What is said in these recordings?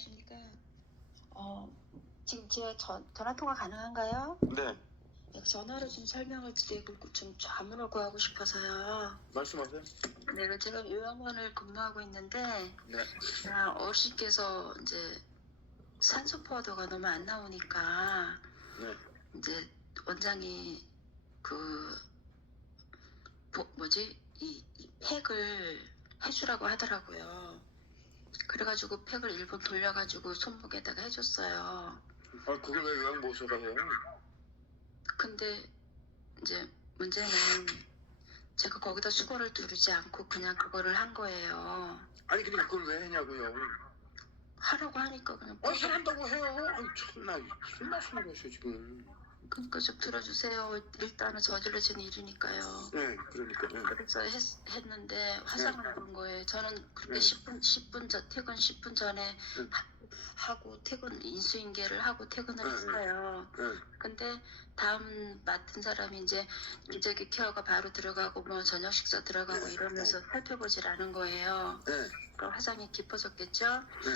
안녕하십니까? 지금 제 전화 통화 가능한가요? 네, 전화로 좀 설명을 드리고 좀 자문을 구하고 싶어서요. 말씀하세요. 네, 제가 요양원을 근무하고 있는데 네, 어르신께서 이제 산소 포화도가 너무 안 나오니까 네, 이제 원장이 이 팩을 해주라고 하더라고요. 그래가지고 팩을 일본 돌려가지고 손목에다가 해줬어요. 아 그걸 왜 요양보호소가 해요? 근데 이제 문제는 제가 거기다 수건을 두르지 않고 그냥 그거를 한 거예요. 아니 그러니까 그걸 왜 했냐고요? 하라고 하니까 그냥 잘한다고 해요. 아니 참나 무슨 말씀을 하셔 지금. 그러니까 좀 들어주세요. 일단은 저질러진 일이니까요. 네, 그러니까. 네. 그래서 했는데 화상을 본 거예요. 저는 그렇게 네. 10분 전 퇴근 10분 전에 네. 하고 퇴근 인수인계를 하고 퇴근을 네. 했어요. 네. 근데 다음 맡은 사람이 이제 기저귀 케어가 바로 들어가고 뭐 저녁 식사 들어가고 네. 이러면서 살펴보질 않은 거예요. 네. 그럼 화상이 깊어졌겠죠. 네.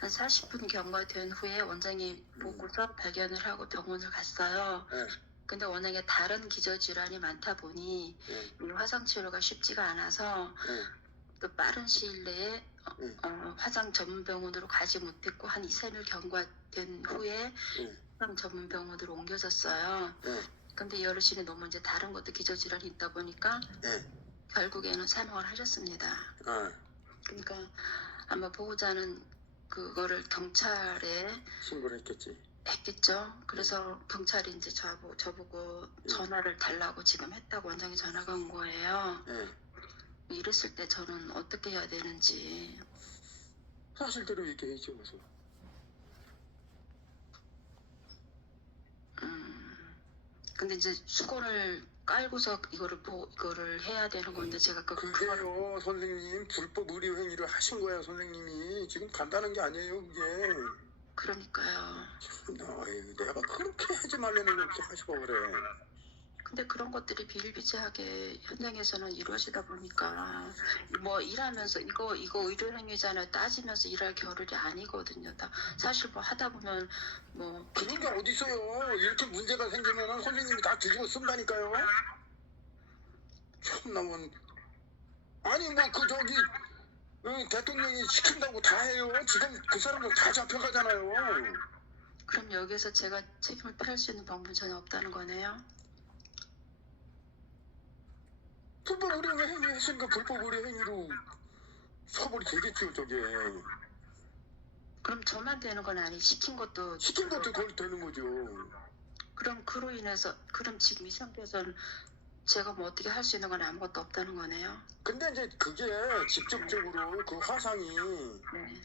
한 40분 경과된 후에 원장이 보고서 발견을 하고 병원을 갔어요. 네. 근데 워낙에 다른 기저질환이 많다 보니 네. 이 화상 치료가 쉽지가 않아서 네. 또 빠른 시일 내에 화상 전문 병원으로 가지 못했고 한 2, 3일 경과된 후에 네. 화상 전문 병원으로 옮겨졌어요. 네. 근데 이 어르신이 너무 이제 다른 것도 기저질환이 있다 보니까 네. 결국에는 사망을 하셨습니다. 그러니까 아마 보호자는 그거를 경찰에 신고를 했겠지. 했겠죠. 그래서 경찰이 이제 저보고 전화를 달라고 지금 했다고 원장이 전화가 온 거예요. 네. 이랬을 때 저는 어떻게 해야 되는지. 사실대로 얘기해야죠. 그래서. 근데 이제 수건을 깔고서 이거를 해야 되는 건데 제가 그게요 선생님 불법 의료 행위를 하신 거예요 선생님이. 지금 간단한 게 아니에요 그게. 그러니까요. 내가 그렇게 하지 말라는 걸 하시고 그래. 근데 그런 것들이 비일비재하게 현장에서는 이루어지다 보니까 뭐 일하면서 이거 의료 행위잖아요 따지면서 일할 겨를이 아니거든요. 사실 뭐 하다 보면 뭐 그런 게 어디 있어요. 이렇게 문제가 생기면은 선생님이 다 뒤집어 쓴다니까요. 참나면 아니 뭐 대통령이 시킨다고 다 해요. 지금 그 사람들 다 잡혀가잖아요. 그럼 여기서 제가 책임을 피할 수 있는 방법은 전혀 없다는 거네요. 불법 의료 행위 했으니까 불법 의료 행위로 처벌이 되겠죠 저게. 그럼 저만 되는 건 아니 시킨 것도 거의 되는 거죠. 그럼 그로 인해서 그럼 지금 이 상태에서는 제가 뭐 어떻게 할 수 있는 건 아무것도 없다는 거네요. 근데 이제 그게 직접적으로 그 화상이 네.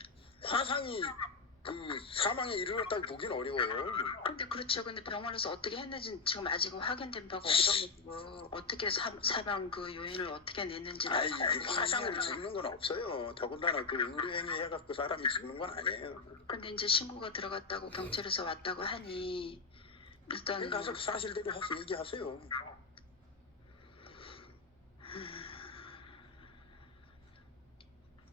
그 사망에 이르렀다고 보기는 어려워요. 근데 그렇죠. 근데 병원에서 어떻게 했는지 지금 아직 확인된 바가 없어가지고 어떻게 사망 그 요인을 어떻게 냈는지. 아이 화상으로 죽는 건 없어요. 더군다나 그 의료행위 해갖고 사람이 죽는 건 아니에요. 근데 이제 신고가 들어갔다고 경찰에서 왔다고 하니 일단 가서 사실대로 얘기하세요.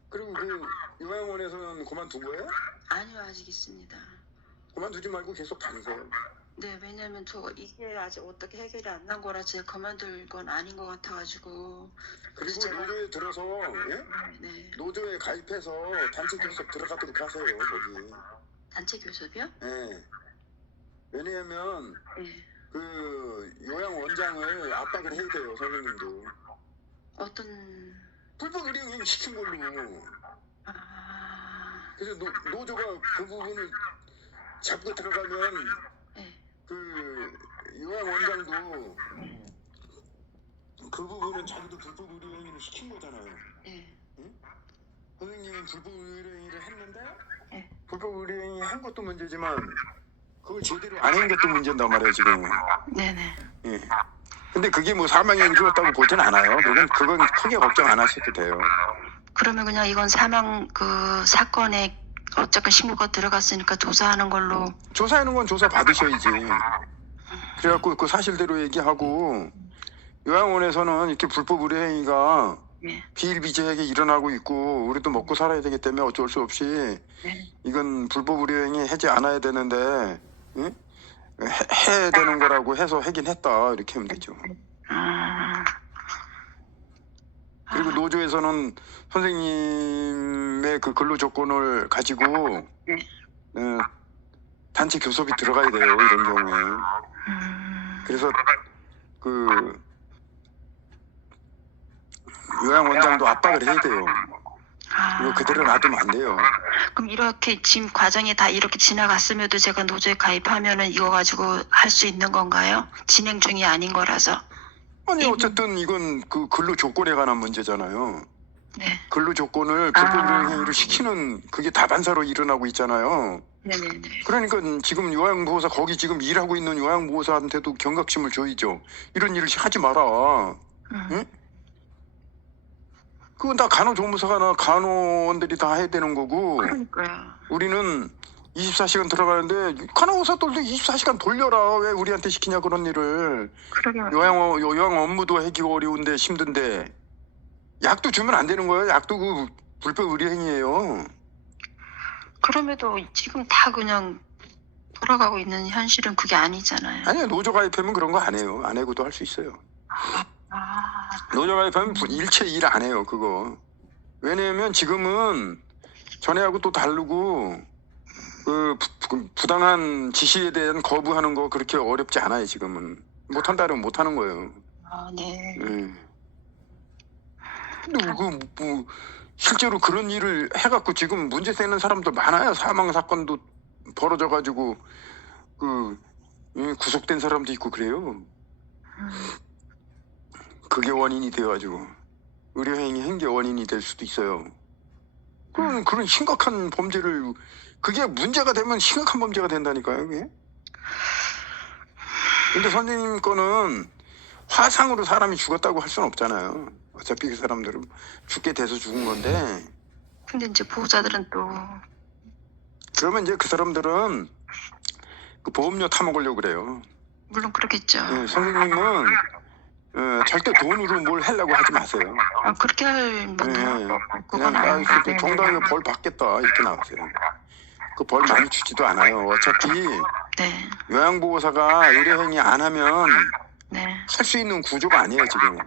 그리고 그 요양원에서는 그만둔 거예요? 아니요 아직 있습니다. 그만두지 말고 계속 다니세요. 네, 왜냐면 이게 아직 어떻게 해결이 안 난 거라 제가 그만둘 건 아닌 것 같아가지고. 그리고 노조에 들어서 네. 노조에 가입해서 단체 교섭 들어가도록 하세요. 거기. 단체 교섭이요? 네. 왜냐하면 네. 그 요양 원장을 압박을 해야 돼요 선생님도. 어떤 불법 의료행위 시킨 걸로. 그래서 노조가 그 부분을 잡고 들어가면 그 요양 원장도 그 부분은 자기도 불법 의료행위를 시킨 거잖아요. 네. 응? 선생님은 불법 의료행위를 했는데 네. 불법 의료행위 한 것도 문제지만 그걸 제대로 안 한 것도 문제인단 말이에요 지금. 네네. 예. 근데 그게 뭐 사망에 이르렀다고 보진 않아요. 그건 크게 걱정 안 하셔도 돼요. 그러면 그냥 이건 사망 그 사건에 어쨌든 신고가 들어갔으니까 조사하는 걸로. 조사하는 건 조사 받으셔야지. 그래갖고 그 사실대로 얘기하고 요양원에서는 이렇게 불법 의료행위가 네. 비일비재하게 일어나고 있고 우리도 먹고 살아야 되기 때문에 어쩔 수 없이 네. 이건 불법 의료행위 하지 않아야 되는데 응? 해야 되는 거라고 해서 하긴 했다 이렇게 하면 되죠. 아. 그리고 노조에서는 선생님의 그 근로 조건을 가지고 네. 단체 교섭이 들어가야 돼요 이런 경우에. 그래서 그 요양원장도 압박을 해야 돼요. 이거 그대로 놔두면 안 돼요. 그럼 이렇게 지금 과정이 다 이렇게 지나갔음에도 제가 노조에 가입하면은 이거 가지고 할 수 있는 건가요? 진행 중이 아닌 거라서. 아니 어쨌든 이건 그 근로 조건에 관한 문제잖아요. 네. 근로 조건을 불법 행위를 시키는 그게 다반사로 일어나고 있잖아요. 네네네. 그러니까 지금 요양보호사 거기 지금 일하고 있는 요양보호사한테도 경각심을 줘야죠. 이런 일을 하지 마라. 응? 그건 다 간호조무사나 간호원들이 다 해야 되는 거고 그러니까요. 우리는 24시간 들어가는데 간호사들도 24시간 돌려라. 왜 우리한테 시키냐 그런 일을. 그러게요. 요양 업무도 하기가 어려운데 힘든데 약도 주면 안 되는 거예요. 약도 그 불법 의료행위예요. 그럼에도 지금 다 그냥 돌아가고 있는 현실은 그게 아니잖아요. 아니요, 노조 가입하면 그런 거 안 해요. 안 하고도 할 수 있어요. 노조 가입하면 일체 일 안 해요 그거. 왜냐면 지금은 전에하고 또 다르고 그 부당한 지시에 대한 거부하는 거 그렇게 어렵지 않아요 지금은. 못한다면 못하는 거예요. 네. 근데 뭐 실제로 그런 일을 해갖고 지금 문제 되는 사람들 많아요. 사망 사건도 벌어져가지고 구속된 사람도 있고 그래요. 그게 원인이 돼가지고 의료행위 한 게 원인이 될 수도 있어요. 그런 심각한 범죄를 그게 문제가 되면 심각한 범죄가 된다니까요. 그게. 근데 선생님 거는 화상으로 사람이 죽었다고 할 수는 없잖아요. 어차피 그 사람들은 죽게 돼서 죽은 건데. 근데 이제 보호자들은 또 그러면 이제 그 사람들은 그 보험료 타먹으려고 그래요. 물론 그렇겠죠. 선생님은 절대 돈으로 뭘 하려고 하지 마세요. 그렇게 할 문제는 그냥 나 정당하게 벌 받겠다 이렇게 나왔어요. 그 벌 많이 주지도 않아요. 어차피 네. 요양보호사가 의료행위 안 하면 네. 할 수 있는 구조가 아니에요 지금.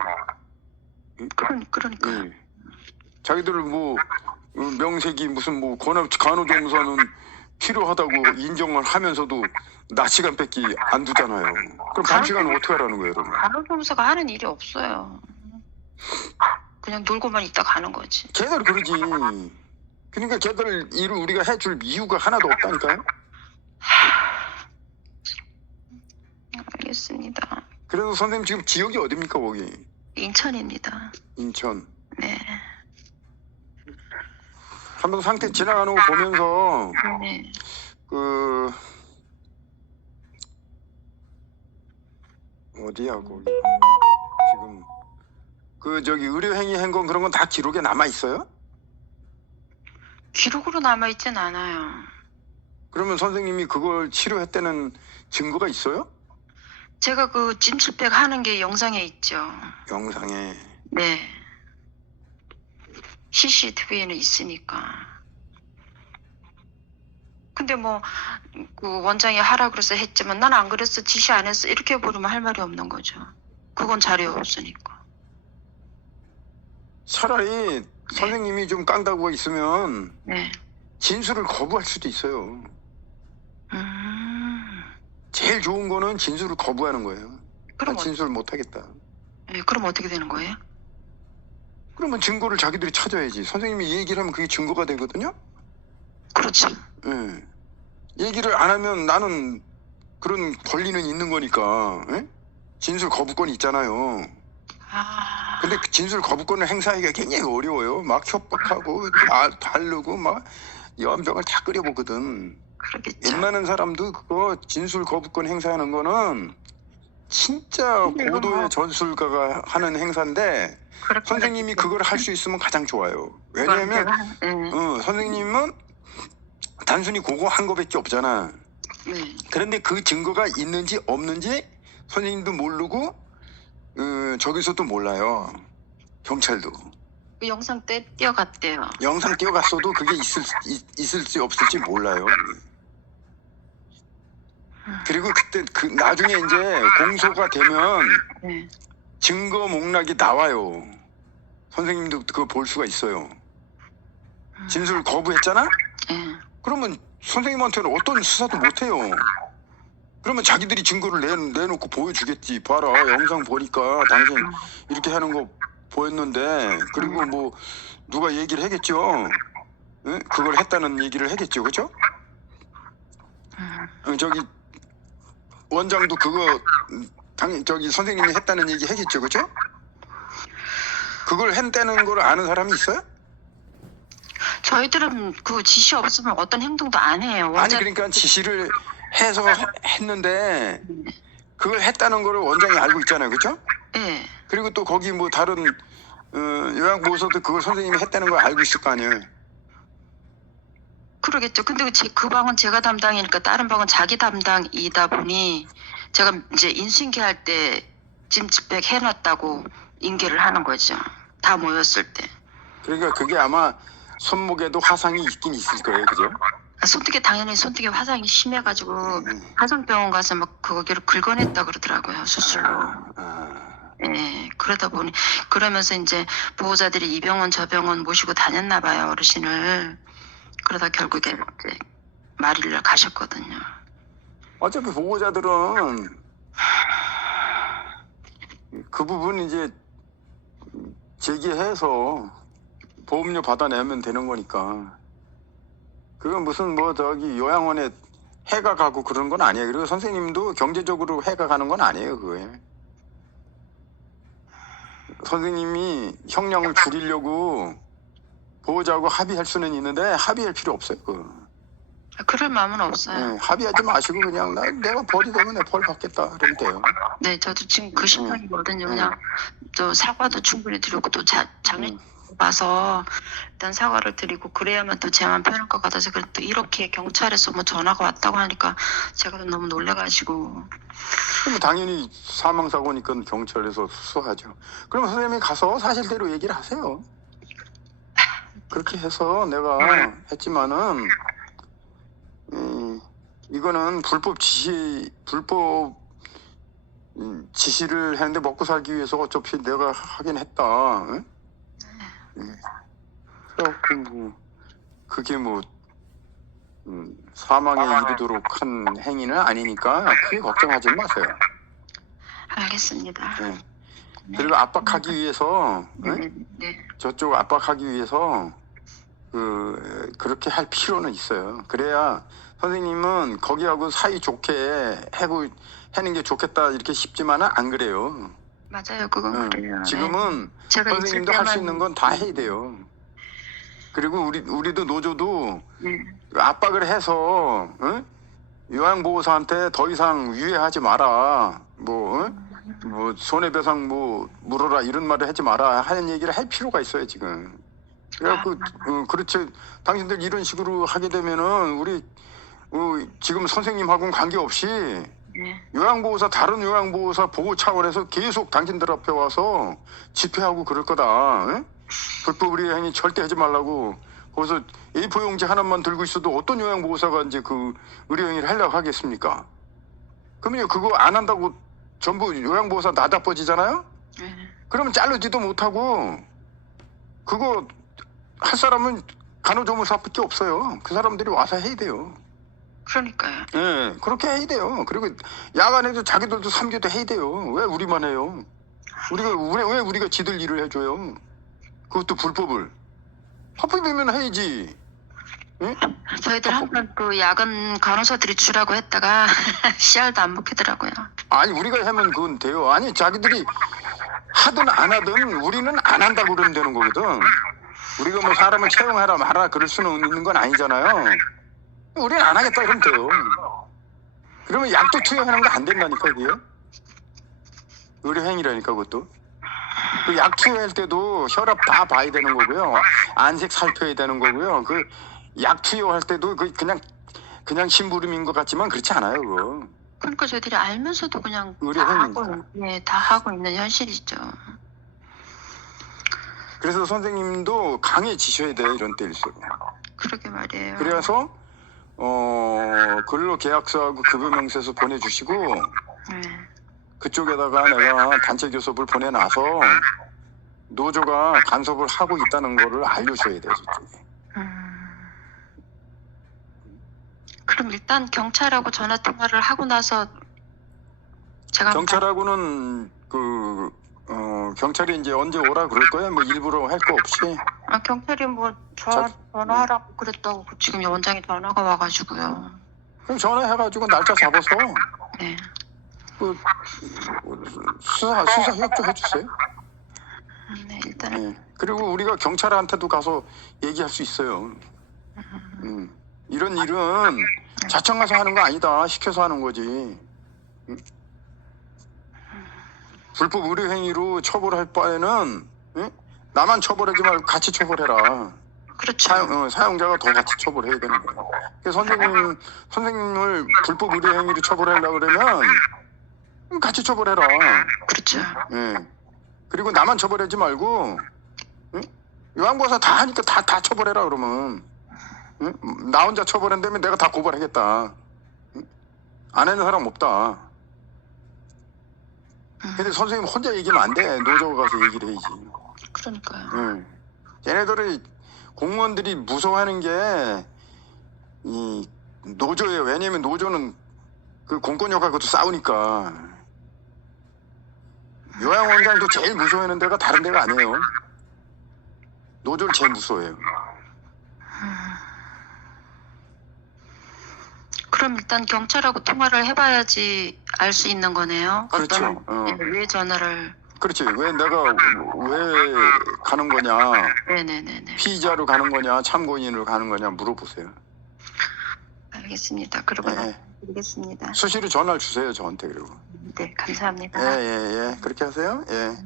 그러니까. 자기들 뭐 명색이 무슨 뭐 간호조무사는 필요하다고 인정을 하면서도 낮 시간밖에 안 두잖아요. 그럼 밤 시간은 어떻게 하라는 거예요, 여러분? 간호조무사가 하는 일이 없어요. 그냥 놀고만 있다 가는 거지. 걔들 그러지. 그러니까 걔들 일을 우리가 해줄 이유가 하나도 없다니까요. 알겠습니다. 그래도 선생님 지금 지역이 어딥니까 거기? 인천입니다. 인천. 네. 한번 상태 지나가는 거 보면서 네. 어디야 거기 지금 저기 의료행위 한 건 그런 건 다 기록에 남아 있어요? 기록으로 남아있진 않아요. 그러면 선생님이 그걸 치료했다는 증거가 있어요? 제가 그 찜질백 하는 게 영상에 있죠. 영상에. 네. CCTV에는 있으니까. 근데 뭐 그 원장이 하라 그래서 했지만 난 안 그랬어, 지시 안 했어 이렇게 부르면 할 말이 없는 거죠. 그건 자료에 없으니까. 차라리 선생님이 좀 깡다구가 있으면 네. 진술을 거부할 수도 있어요. 제일 좋은 거는 진술을 거부하는 거예요. 그럼 진술 못 하겠다. 네, 그럼 어떻게 되는 거예요? 그러면 증거를 자기들이 찾아야지. 선생님이 얘기를 하면 그게 증거가 되거든요. 그렇죠. 예. 얘기를 안 하면 나는 그런 권리는 있는 거니까. 예? 진술 거부권이 있잖아요. 근데 그 진술 거부권을 행사하기가 굉장히 어려워요. 막 협박하고 다르고 막 연병을 다 끓여보거든. 그러겠죠. 웬만한 사람도 그거 진술 거부권 행사하는 거는 진짜 고도의 전술가가 하는 행사인데 선생님이 그걸 할 수 있으면 가장 좋아요. 왜냐하면 선생님은 단순히 그거 한 거밖에 없잖아. 그런데 그 증거가 있는지 없는지 선생님도 모르고 저기서도 몰라요. 경찰도. 그 영상 때 뛰어갔대요. 영상 띄어갔어도 그게 있을지 없을지 몰라요. 그리고 그때 그 나중에 이제 공소가 되면 네. 증거 목락이 나와요. 선생님도 그거 볼 수가 있어요. 진술 거부했잖아? 네. 그러면 선생님한테는 어떤 수사도 못해요. 그러면 자기들이 증거를 내놓고 보여주겠지. 봐라, 영상 보니까 당신 이렇게 하는 거 보였는데, 그리고 뭐 누가 얘기를 하겠죠. 응? 그걸 했다는 얘기를 하겠죠, 그렇죠? 저기 원장도 그거 저기 선생님이 했다는 얘기 하겠죠, 그렇죠? 그걸 했다는 걸 아는 사람이 있어요? 저희들은 그 지시 없으면 어떤 행동도 안 해요. 아니 그러니까 지시를 해서 했는데 그걸 했다는 걸 원장이 알고 있잖아요, 그렇죠? 네. 그리고 또 거기 뭐 다른 요양보호소도 그걸 선생님이 했다는 걸 알고 있을 거 아니에요. 그러겠죠. 근데 그 방은 제가 담당이니까 다른 방은 자기 담당이다 보니 제가 이제 인수인계할 때 찜집백 해놨다고 인계를 하는 거죠. 다 모였을 때. 그러니까 그게 아마 손목에도 화상이 있긴 있을 거예요, 그죠? 당연히 손등에 화상이 심해가지고 화성병원 가서 막 거기를 긁어냈다 그러더라고요, 수술로. 예, 그러다 보니 그러면서 이제 보호자들이 이 병원 저 병원 모시고 다녔나 봐요, 어르신을. 그러다 결국에 이제 마릴을 가셨거든요. 어차피 보호자들은 그 부분 이제 제기해서 보험료 받아내면 되는 거니까. 그건 무슨 뭐 저기 요양원에 해가 가고 그런 건 아니에요. 그리고 선생님도 경제적으로 해가 가는 건 아니에요, 그거에. 선생님이 형량을 줄이려고 보호자하고 합의할 수는 있는데 합의할 필요 없어요. 그럴 마음은 없어요. 네, 합의하지 마시고 그냥 내가 벌이 되면 내 벌 받겠다 그러면 돼요. 네, 저도 지금 그 심정이거든요. 그냥 또 사과도 충분히 드리고 또 장례 봐서 일단 사과를 드리고 그래야만 또 제 마음 편할 것 같아서 그래 또 이렇게 경찰에서 뭐 전화가 왔다고 하니까 제가 또 너무 놀래가지고. 그럼 당연히 사망사고니까 경찰에서 수사하죠. 그럼 선생님이 가서 사실대로 얘기를 하세요. 그렇게 해서 내가 했지만은 이거는 불법 지시를 했는데 먹고 살기 위해서 어차피 내가 하긴 했다. 응? 그래갖고 뭐 그게 뭐 사망에 이르도록 한 행위는 아니니까 크게 걱정하지 마세요. 알겠습니다. 네. 그리고 압박하기 위해서 네. 저쪽 압박하기 위해서 그렇게 할 필요는 있어요. 그래야 선생님은 거기하고 사이 좋게 하는 게 좋겠다 이렇게 싶지만은 안 그래요. 맞아요, 그건 그래요. 지금은 제가 선생님도 할 수 있는 건 다 해야 돼요. 그리고 우리도 노조도 압박을 해서 요양보호사한테 더 이상 위해하지 마라. 뭐 손해배상 뭐 물어라 이런 말을 하지 마라 하는 얘기를 할 필요가 있어요 지금. 그래갖고 그렇지 당신들 이런 식으로 하게 되면은 우리 지금 선생님하고는 관계없이 요양보호사 다른 요양보호사 보호 차원에서 계속 당신들 앞에 와서 집회하고 그럴 거다. 응? 불법 의료행위 절대 하지 말라고. 거기서 A4 용지 하나만 들고 있어도 어떤 요양보호사가 이제 그 의료행위를 하려고 하겠습니까? 그러면 그거 안 한다고 전부 요양보호사 나다빠지잖아요? 그러면 자르지도 못하고 그거 할 사람은 간호조무사밖에 없어요. 그 사람들이 와서 해야 돼요. 그러니까요. 네, 그렇게 해야 돼요. 그리고 야간에도 자기들도 삼교도 해야 돼요. 왜 우리만 해요? 왜 우리가 지들 일을 해줘요? 그것도 불법을. 합법이면 해야지. 응? 저희들 한번 또 야간 간호사들이 주라고 했다가 씨알도 안 먹히더라고요. 아니 우리가 하면 그건 돼요. 아니 자기들이 하든 안 하든 우리는 안 한다고 그러면 되는 거거든. 우리가 뭐 사람을 채용하라 말아 그럴 수는 있는 건 아니잖아요. 우리는 안 하겠다 그러면 돼요. 그러면 약도 투여하는 거 안 된다니까 그게. 의료행위라니까 그것도. 그 약 투여할 때도 혈압 다 봐야 되는 거고요. 안색 살펴야 되는 거고요. 그 약 투여할 때도 그냥 심부름인 것 같지만 그렇지 않아요 그거. 그러니까 저희들이 알면서도 그냥 의료행위. 다 하고 있는 현실이죠. 그래서 선생님도 강해지셔야 돼요. 이런 때일수록. 그러게 말이에요. 그래서 근로계약서하고 급여명세서 보내주시고 네. 그쪽에다가 내가 단체 교섭을 보내놔서 노조가 간섭을 하고 있다는 거를 알려줘야 돼요. 저쪽에. 그럼 일단 경찰하고 전화 통화를 하고 나서 제가 경찰하고는 경찰이 이제 언제 오라 그럴 거야? 뭐 일부러 할 거 없이. 경찰이 뭐 전화하라고 그랬다고 지금 원장이 전화가 와가지고요. 그럼 전화해가지고 날짜 잡아서 네. 수사 협조해 주세요. 네, 일단은 네. 그리고 우리가 경찰한테도 가서 얘기할 수 있어요. 이런 일은 자청 가서 하는 거 아니다. 시켜서 하는 거지. 불법 의료 행위로 처벌할 바에는 나만 처벌하지 말고 같이 처벌해라. 그렇죠. 사용자가 더 같이 처벌해야 되는 거예요. 그래서 선생님을 불법 의료 행위로 처벌하려고 그러면 같이 처벌해라. 그렇죠. 예. 그리고 나만 처벌하지 말고 요양보호사 다 하니까 다 처벌해라 그러면. 나 혼자 처벌한다면 내가 다 고발하겠다. 안 하는 사람 없다. 근데 선생님 혼자 얘기하면 안 돼. 노조가 가서 얘기를 해야지. 그러니까요. 얘네들이 공무원들이 무서워하는 게 이 노조예요. 왜냐면 노조는 그 공권력하고도 싸우니까. 요양원장도 제일 무서워하는 데가 다른 데가 아니에요. 노조를 제일 무서워해요. 그럼 일단 경찰하고 통화를 해봐야지 알 수 있는 거네요. 그렇죠. 왜 전화를? 그렇지. 왜 가는 거냐? 네네네네. 피의자로 가는 거냐, 참고인으로 가는 거냐 물어보세요. 알겠습니다. 그러면 네. 드리겠습니다. 수시로 전화를 주세요 저한테 그리고. 네, 감사합니다. 예. 그렇게 하세요. 예.